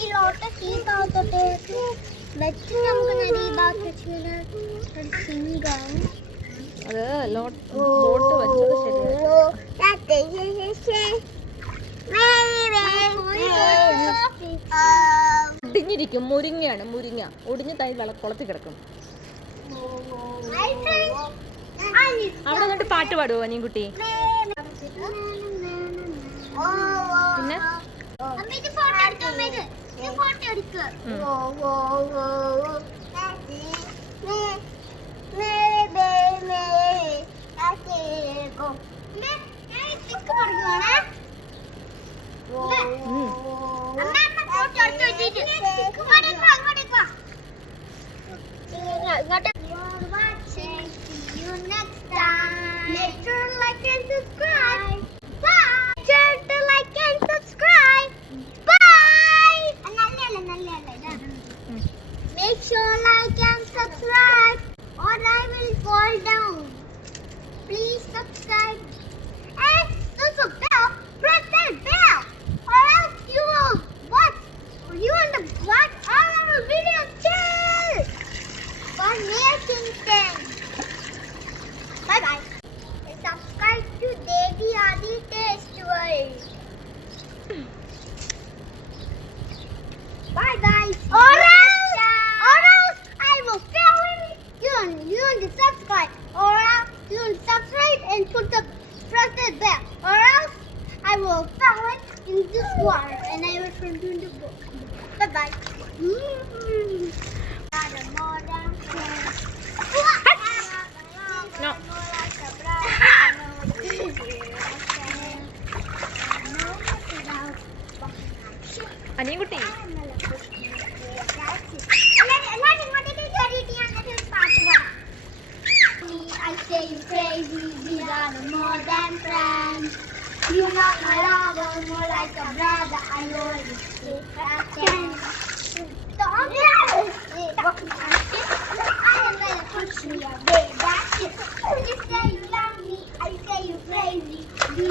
ഈ ലോട്ടസ് ഈ ഭാഗത്തോട്ട് വെച്ചിട്ട് നമുക്ക് നേരെ ഈ ഭാഗത്ത് വെച്ച് സിങ്കാവും. അത് ലോട്ട് വെച്ചത് ഒടിഞ്ഞിരിക്കും. മുരിങ്ങയാണ്, മുരിങ്ങ ഒടിഞ്ഞ് തൈ കുളത്തി കിടക്കും. അവിടെ നിന്നിട്ട് പാട്ട് പാടുവോ അനിയൻകുട്ടി? പിന്നെ Make sure like and subscribe or I will fall down. Please subscribe and there's a bell. Press that bell or else you will watch you on the black our video too. For making things. Bye bye. And subscribe to Devi Aadi Taste World. Bye bye. Or else I will fail you. You want to subscribe, or else you want to subscribe and press the bell, or else I will fall in this water and I will turn you into book. Bye bye. No. Aniyankutty I say you crazy, we are more than friends. You're not my lover, more like a brother. I know you say that. Don't I never push me away. That's it. You say you love me, I say you crazy. You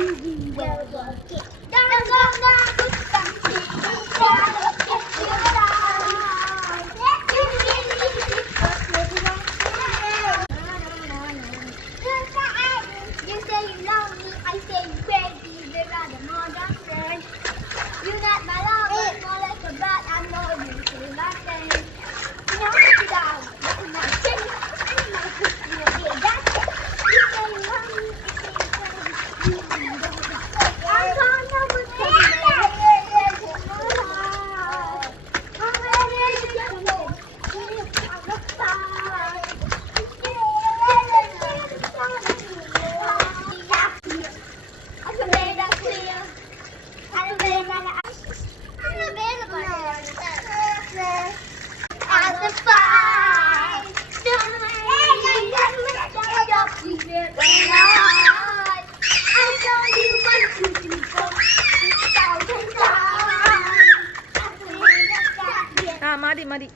go okay. Don't go, good something. You say you love me, I say you crazy. We're not more than friends. You're not my lover, more like a brother. I know you say nothing. No, down. Nothing. I never push you away. That's it. You say you love me, I say you crazy. I'm gonna put you ആ മതി മതി.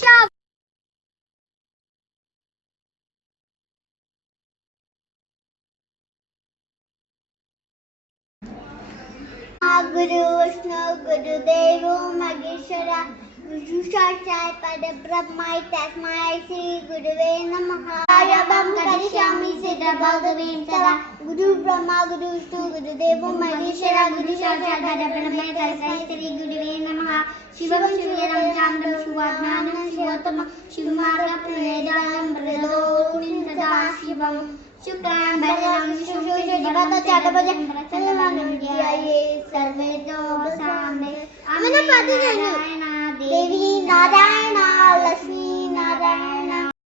Shower. Guru Vishnu Guru Devo Maheshwara Guru Sakshat Parabrahma Tasmai Shri Gurave Namaha Arabam Karishami Siddha Bhagavan Sada Guru Brahma Guru Vishnu Guru Devo Maheshwara Guru Sakshat Parabrahma Tasmai Shri Gurave Namaha Shivam Shivaram Chandram Shivadnanam Shivatama Shivamarga Prayadanam Pradonim Sada Shivam Shukran Bharam Shukran Chadabhajam Prachalanamdiyaye Sarvedo Basande Amana Padayanu Devi Narayana Lakshmi